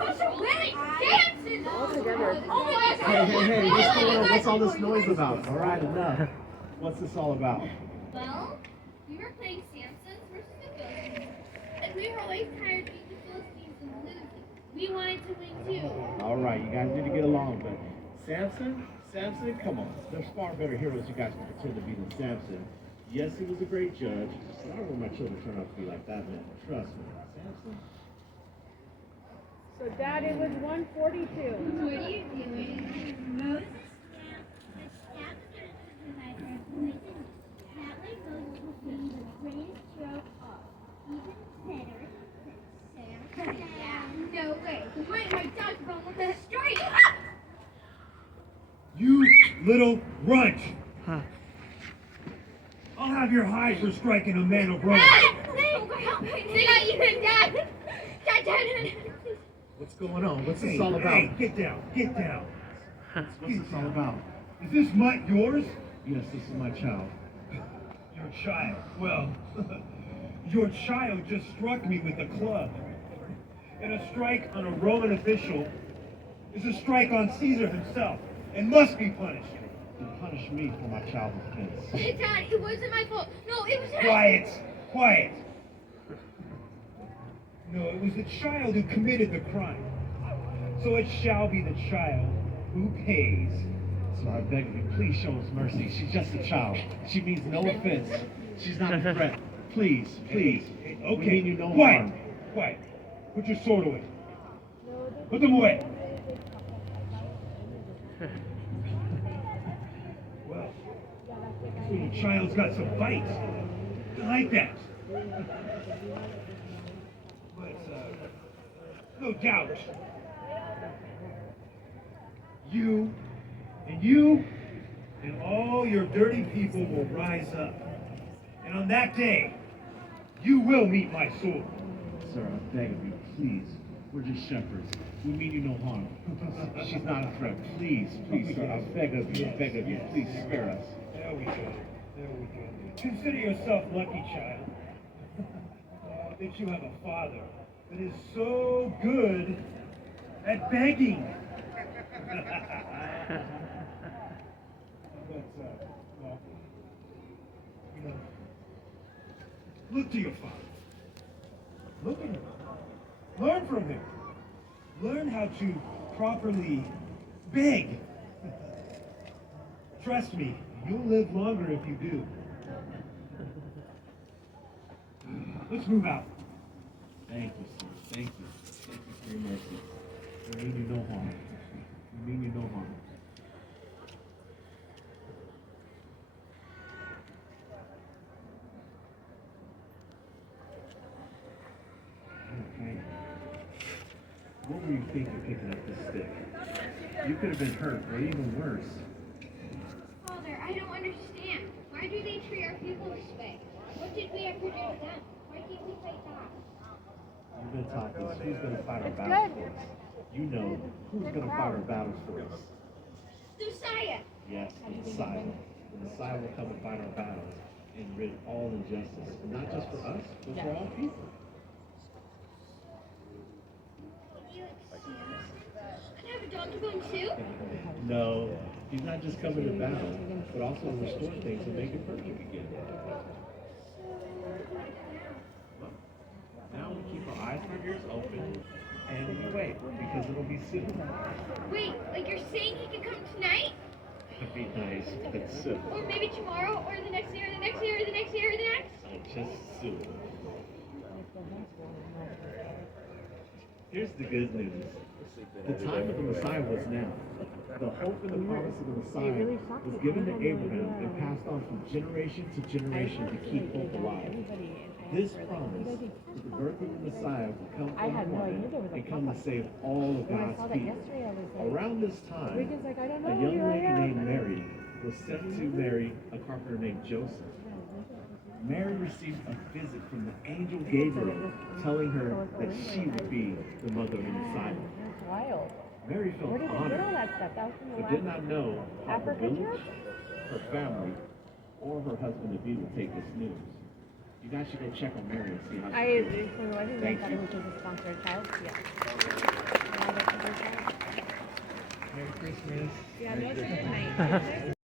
All together. Hey, what's going on? What's all this noise about? All right, enough. What's this all about? Well, we were playing Samsons versus the Philistines, and we were always tired being the Philistines and losing. We wanted to win too. All right, you guys need to get along, but Samson, come on. There's far better heroes you guys can pretend to be than Samson. Yes, he was a great judge, but I don't want my children to turn out to be like that man. Trust me. Samson? So, Dad, it was 142. What are you doing? Moses snapped the staff of the knife and poisoned it. That way Moses will be the greatest hero of even better than Sam. No way. My dog's bone with a straight. You little runt! I'll have your hide for striking a man of Rome. They got you, Dad. Dad. What's going on? What's this Hey, all about? hey, get down. What's this all about? Is this mutt yours? Yes, this is my child. Your child. Well, your child just struck me with a club. And a strike on a Roman official is a strike on Caesar himself and must be punished. You punish me for my child's offense. Dad, it wasn't my fault. No, it was Quiet. No, it was the child who committed the crime. So it shall be the child who pays. So I beg of you, please show us mercy. She's just a child. She means no offense. She's not a threat. Please. Okay. We mean you no Quiet. harm. Quiet. Put your sword away. Put them away. Well, this little child's got some fight. I like that. But, no doubt, you and all your dirty people will rise up. And on that day, you will meet my sword. Sir, I beg of you, please. We're just shepherds. We mean you no harm. She's not a threat. Please, sir. I beg of you. Please spare us. There we go. Consider yourself lucky, child, that you have a father that is so good at begging. Well, look to your father. Look at him. Learn from him. Learn how to properly beg. Trust me, you'll live longer if you do. Let's move out. Thank you, sir. Thank you. Thank you for your mercy. We mean you no harm. Okay. What were you thinking picking up this stick? You could have been hurt, or even worse. Father, I don't understand. Why do they treat our people this way? What did we ever do to them? Why can't we fight back? You've been taught this. Who's going to fight our battles for us? You know who's going to fight our battles for us. Josiah! Yes, the Messiah. The Messiah will come and fight our battles and rid all injustice, not just for us, but for all people. Can I have a donkey bone too? No, he's not just coming to battle, but also to restore things and make it perfect again. Well, now we keep our eyes and our ears open, and we wait, because it'll be soon. Wait, like you're saying he can come tonight? It'd be nice, but soon. Or maybe tomorrow, or the next year, or the next year, or the next year, or the next? Just soon. Here's the good news. The time of the Messiah was now. The hope and the promise of the Messiah was given to Abraham and passed on from generation to generation to keep hope alive. This promise that the birth of the Messiah would come from a woman and come to save all of God's people. Around this time, a young lady named Mary was sent to marry a carpenter named Joseph. Mary received a visit from the angel Gabriel telling her that she would be the mother of the Messiah. Mary felt honored, but did not know how her village, her family, or her husband-to-be would take this news. You guys should go check on Mary and see how she's doing. I thought it was a sponsored child. Yeah. Christmas. Yeah, no, it's a good night.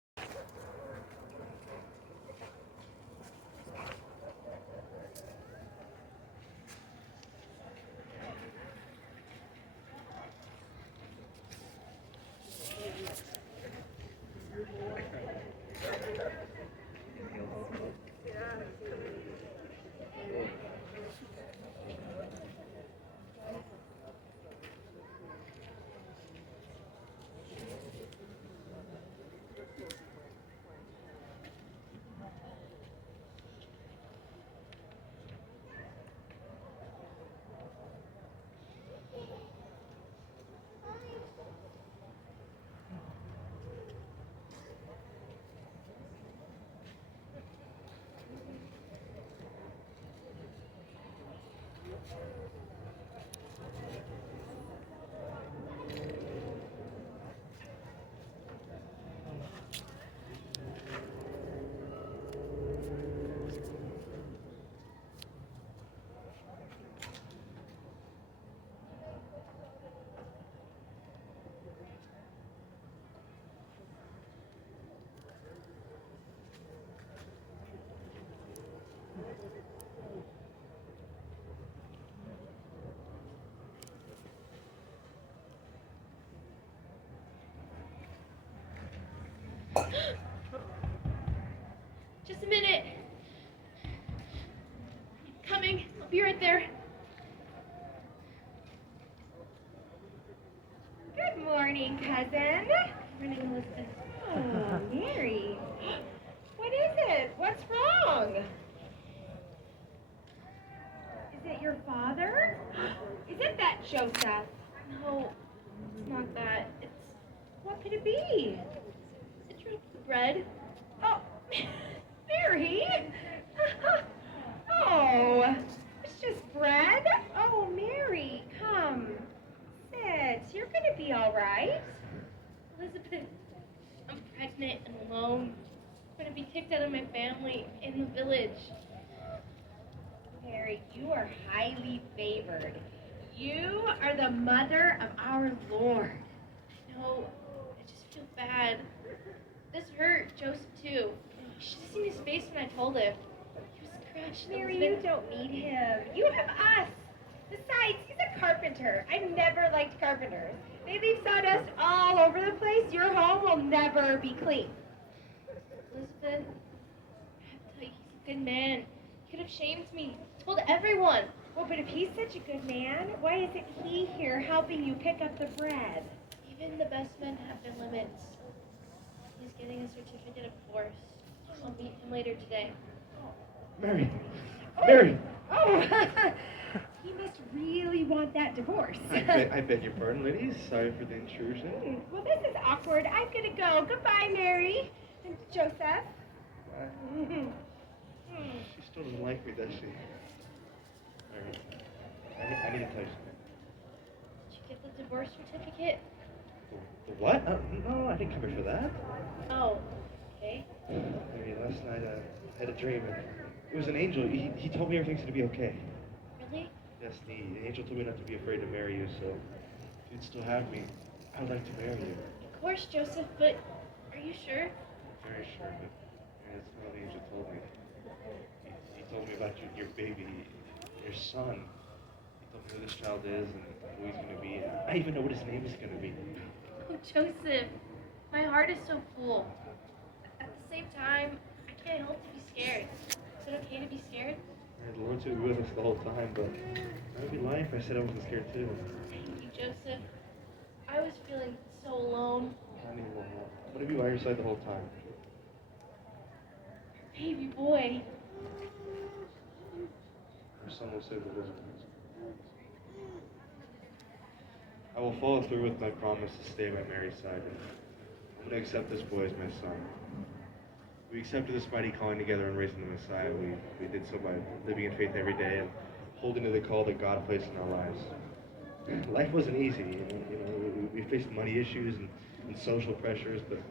Just a minute. Coming. I'll be right there. Good morning, cousin. Morning, Elizabeth. Oh, Mary. What is it? What's wrong? Is it your father? Is it that Joseph? No, it's not that. It's What could it be? the drip of the bread. Oh, Mary. Oh, it's just bread. Oh, Mary, come. Sit. You're going to be all right. Elizabeth, I'm pregnant and alone. I'm gonna be kicked out of my family in the village. Mary, you are highly favored. You are the mother of our Lord. No, I just feel bad. This hurt Joseph too. You should have seen his face when I told him. He was crushed. Mary, you don't need him. You have us. Besides, he's a carpenter. I've never liked carpenters. They leave sawdust all over the place. Your home will never be clean. Elizabeth, I have to tell you, he's a good man. He could have shamed me, told everyone. Well, but if he's such a good man, why isn't he here helping you pick up the bread? Even the best men have their limits. He's getting a certificate of divorce. I'll meet him later today. Mary! Mary! Oh, he must really want that divorce. I beg your pardon, ladies. Sorry for the intrusion. Well, this is awkward. I'm gonna go. Goodbye, Mary. And Joseph. She still doesn't like me, does she? Mary, I need to tell you something. Did you get the divorce certificate? The what? No, I didn't come here for that. Oh, okay. Mary, last night I had a dream. And it was an angel. He told me everything's going to be okay. Really? Yes, the angel told me not to be afraid to marry you, so if you'd still have me, I would like to marry you. Of course, Joseph, but are you sure? Very sure, but Mary, that's not what the angel told me. He told me about your baby, your son. He told me who this child is and who he's going to be. I even know what his name is going to be. Oh, Joseph, my heart is so full. At the same time, I can't help to be scared. Is it okay to be scared? Yeah, the Lord's been with us the whole time, but I would be lying if I said I wasn't scared too. Thank you, Joseph. I was feeling so alone. Honey, what have you by your side the whole time? Baby boy. Your son will save the world. I will follow through with my promise to stay by Mary's side, and I'm going to accept this boy as my son. We accepted this mighty calling together and raising the Messiah. We did so by living in faith every day and holding to the call that God placed in our lives. Life wasn't easy, we faced money issues and social pressures, but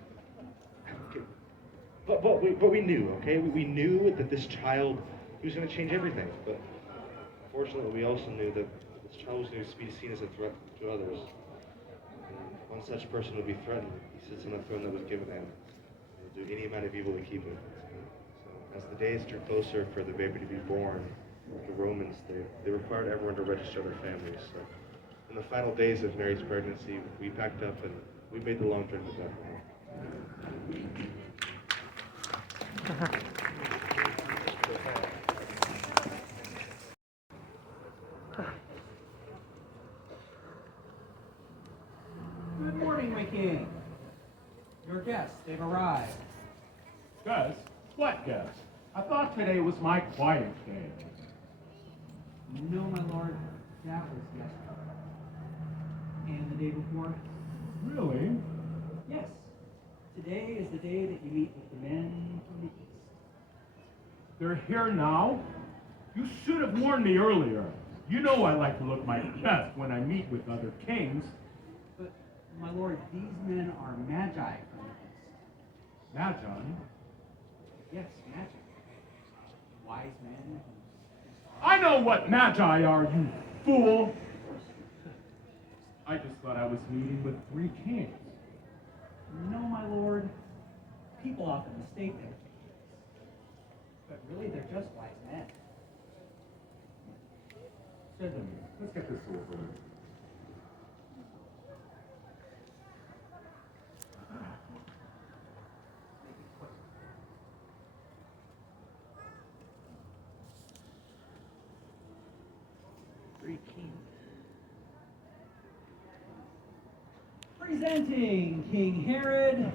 we knew, okay? We knew that this child, he was going to change everything. But unfortunately, we also knew that this child was going to be seen as a threat to others. And one such person will be threatened. He sits on a throne that was given to him. He'll do any amount of evil to keep it. So as the days drew closer for the baby to be born, the Romans, they required everyone to register their families. So in the final days of Mary's pregnancy, we packed up and we made the long journey to Bethlehem. Good morning, my king. Your guests, they've arrived. Guess? What guess? I thought today was my quiet day. No, my lord, that was yesterday. And the day before? Really? Yes. Today is the day that you meet with the men from the east. They're here now? You should have warned me earlier. You know I like to look my best when I meet with other kings. But, my lord, these men are magi from the east. Magi? Yes, magi. Wise men. I know what magi are, you fool! I just thought I was meeting with 3 kings. No, my lord. People often mistake them for kings. But really, they're just wise men. Gentlemen, let's get this over with. Presenting King Herod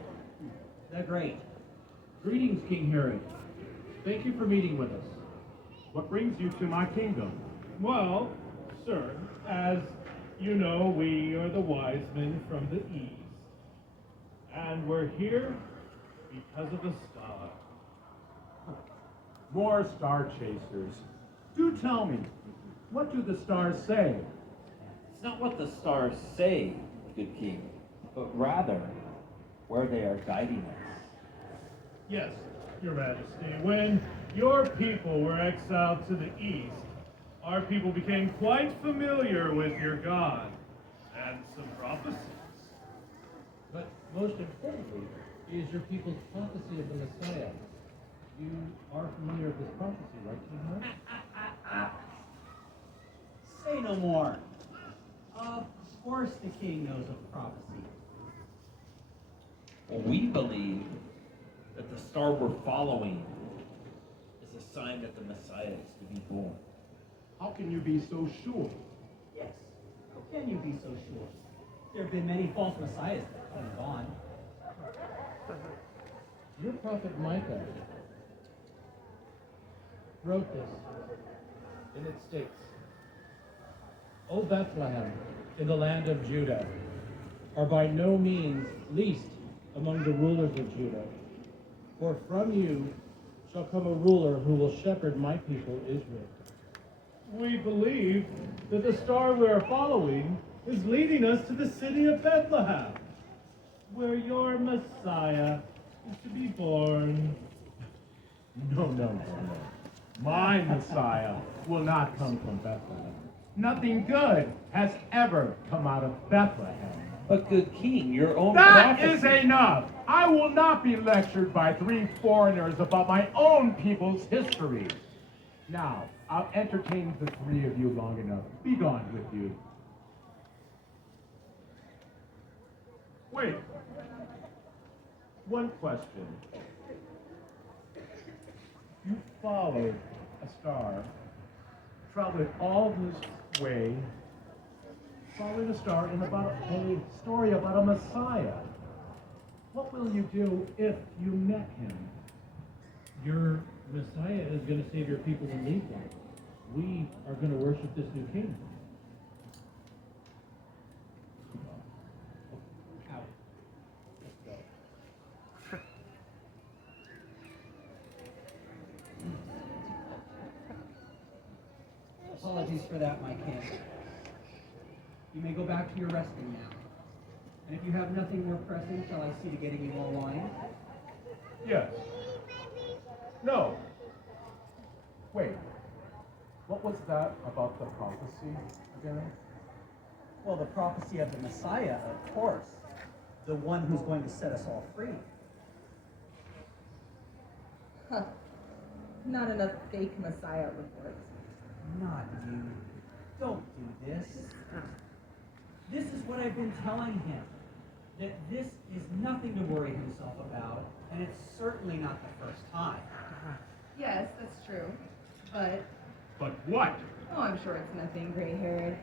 the Great. Greetings, King Herod. Thank you for meeting with us. What brings you to my kingdom? Well, sir, as you know, we are the wise men from the east. And we're here because of a star. More star chasers. Do tell me, what do the stars say? It's not what the stars say, good king, but rather where they are guiding us. Yes, Your Majesty, when your people were exiled to the east, our people became quite familiar with your God and some prophecies. But most importantly is your people's prophecy of the Messiah. You are familiar with this prophecy, right, King Herod? Say no more. Of course the king knows of prophecy. Well, we believe that the star we're following is a sign that the Messiah is to be born. How can you be so sure? Yes. How can you be so sure? There have been many false messiahs that have come and gone. Your prophet Micah wrote this, and it states, O Bethlehem, in the land of Judah, are by no means least among the rulers of Judah, for from you shall come a ruler who will shepherd my people Israel. We believe that the star we are following is leading us to the city of Bethlehem, where your Messiah is to be born. No. My Messiah will not come from Bethlehem. Nothing good has ever come out of Bethlehem. But good king, your own That prophecy. is enough! I will not be lectured by 3 foreigners about my own people's history. Now, I'll entertain the 3 of you long enough. Be gone with you. Wait. One question. You followed a star, traveled all this way, followed a star in about a story about a Messiah. What will you do if you met him? Your Messiah is going to save your people and lead them. We are going to worship this new king. Out. Let's go. Apologies for that, my king. You may go back to your resting now. And if you have nothing more pressing, shall I see to getting you more wine? Yes. No. Wait. What was that about the prophecy again? Well, the prophecy of the Messiah, of course. The one who's going to set us all free. Huh. Not enough fake Messiah reports. Not you. Don't do this. This is what I've been telling him. That this is nothing to worry himself about, and it's certainly not the first time. Yes, that's true. But, But what? oh, I'm sure it's nothing, Gray Herod.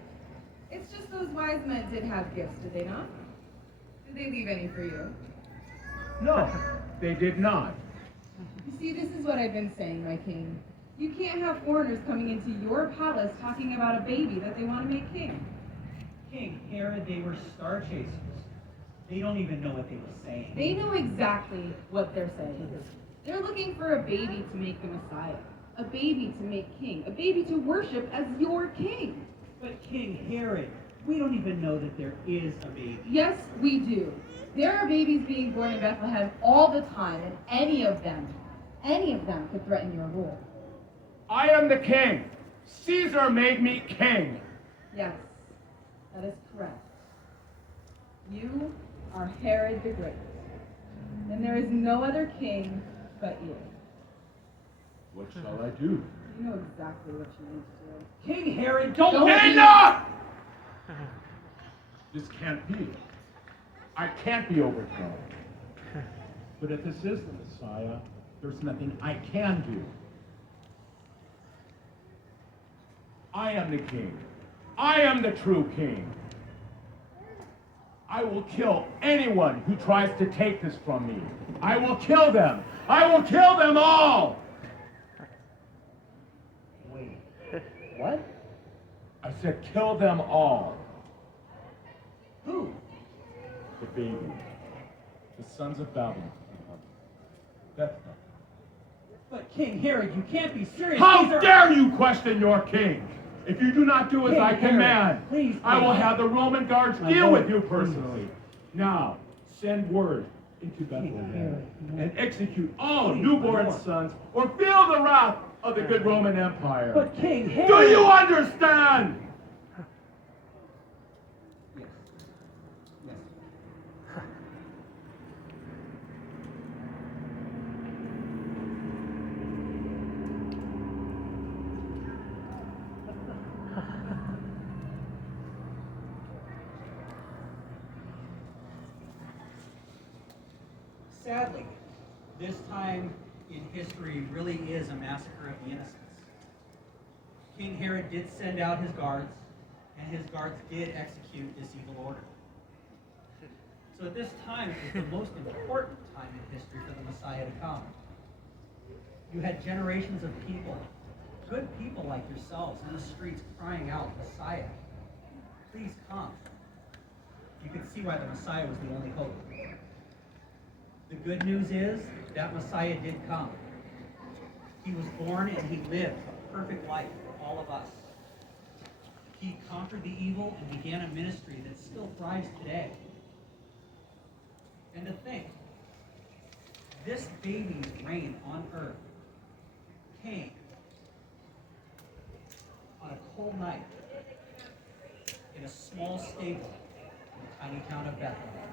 It's just those wise men did have gifts, did they not? Did they leave any for you? No, they did not. You see, this is what I've been saying, my king. You can't have foreigners coming into your palace talking about a baby that they want to make king. King Herod, they were star chasers. They don't even know what they were saying. They know exactly what they're saying. They're looking for a baby to make the Messiah, a baby to make king, a baby to worship as your king. But King Herod, we don't even know that there is a baby. Yes, we do. There are babies being born in Bethlehem all the time, and any of them could threaten your rule. I am the king. Caesar made me king. Yes, that is correct. You are Herod the Great, and there is no other king but you. What shall I do? You know exactly what you need to do. King Herod, don't Enough! This can't be. I can't be overthrown. But if this is the Messiah, there's nothing I can do. I am the king. I am the true king. I will kill anyone who tries to take this from me. I will kill them. I will kill them all. Wait, what? I said kill them all. Who? The baby. The sons of Babylon. Bethlehem. But King Herod, you can't be serious. How dare you question your king? If you do not do as King I Herod, command, please, I will please. have the Roman guards My deal lord, with you please. personally. Now, send word into Bethlehem Herod, no. and execute all Please, my newborn lord. sons, or feel the wrath of the good Roman Empire. But King Herod... Do you understand? Yes. Yes. Sadly, this time in history really is a massacre of the innocents. King Herod did send out his guards, and his guards did execute this evil order. So at this time, it was the most important time in history for the Messiah to come. You had generations of people, good people like yourselves, in the streets crying out, Messiah, please come. You could see why the Messiah was the only hope. The good news is that Messiah did come. He was born and he lived a perfect life for all of us. He conquered the evil and began a ministry that still thrives today. And to think, this baby's reign on earth came on a cold night in a small stable in the tiny town of Bethlehem.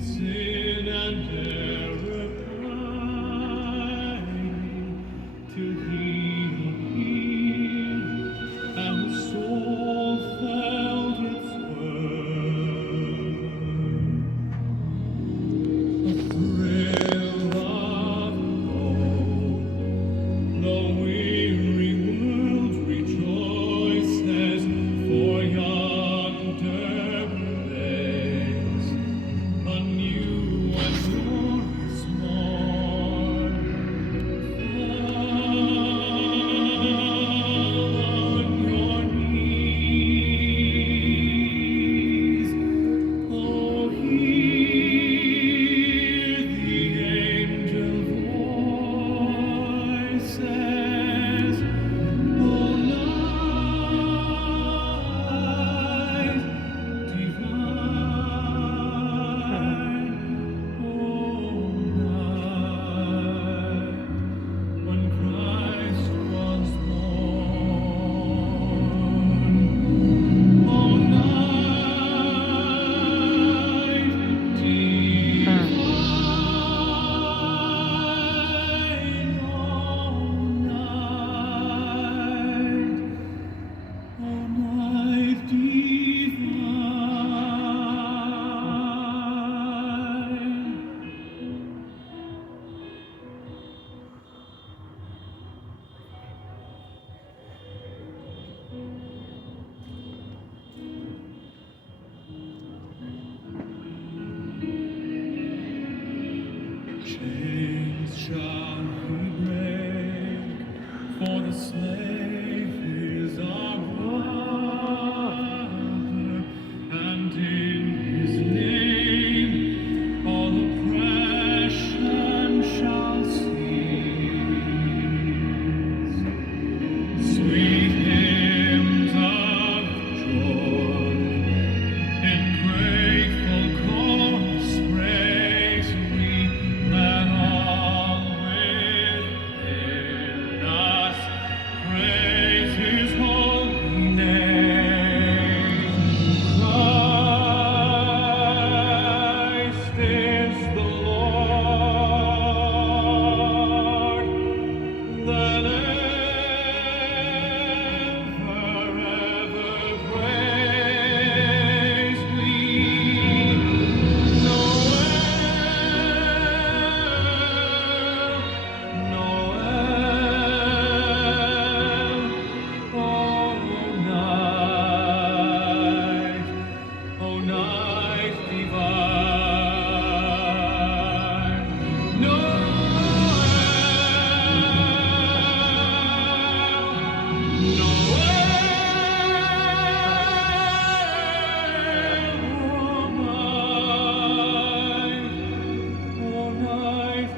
sin and error pining till he appeared, and the soul felt its worth. A thrill of hope, the weary world rejoices, for yonder blaze a new and glorious morn. Fall on your knees, oh, hear the angel voices, oh, night divine, oh, night when Christ was born. Oh, night divine, oh, night divine. Chains shall he break, for the slave is our brother, and in his name all oppression shall cease. Sweet hymns of joy in grateful chorus praise we, let all within us praise his holy name. Christ is the Lord, then ever praise we. Noel, oh night divine. Oh, night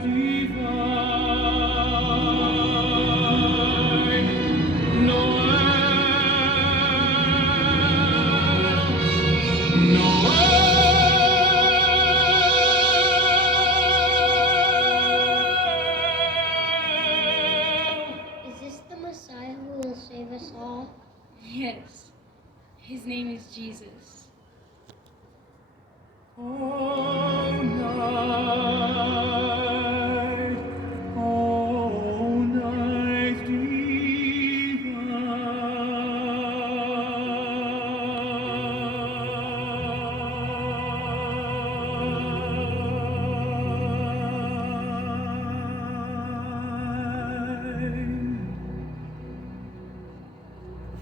divine, Is this the Messiah who will save us all? Yes, his name is Jesus. Oh, night divine.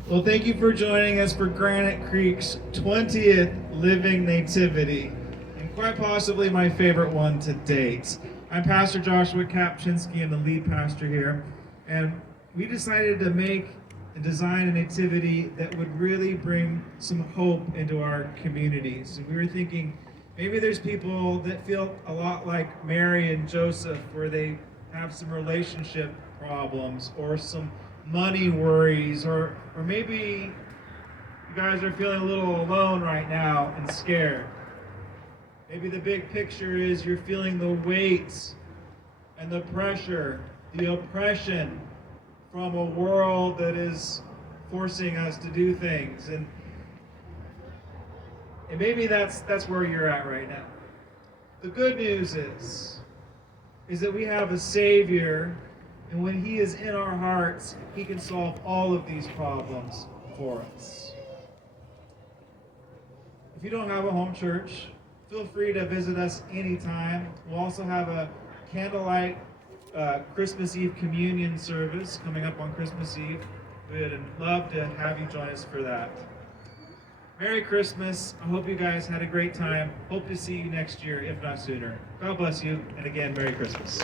Well, thank you for joining us for Granite Creek's 20th Living Nativity, and quite possibly my favorite one to date. I'm Pastor Joshua Kapczynski, I'm the lead pastor here, and we decided to make and design a nativity that would really bring some hope into our communities. And we were thinking maybe there's people that feel a lot like Mary and Joseph, where they have some relationship problems or some money worries, or maybe you guys are feeling a little alone right now and scared. Maybe the big picture is you're feeling the weight and the pressure, the oppression from a world that is forcing us to do things. And maybe that's where you're at right now. The good news is that we have a Savior, and when He is in our hearts, He can solve all of these problems for us. If you don't have a home church, feel free to visit us anytime. We'll also have a candlelight Christmas Eve communion service coming up on Christmas Eve. We'd love to have you join us for that. Merry Christmas. I hope you guys had a great time. Hope to see you next year, if not sooner. God bless you, and again, Merry Christmas.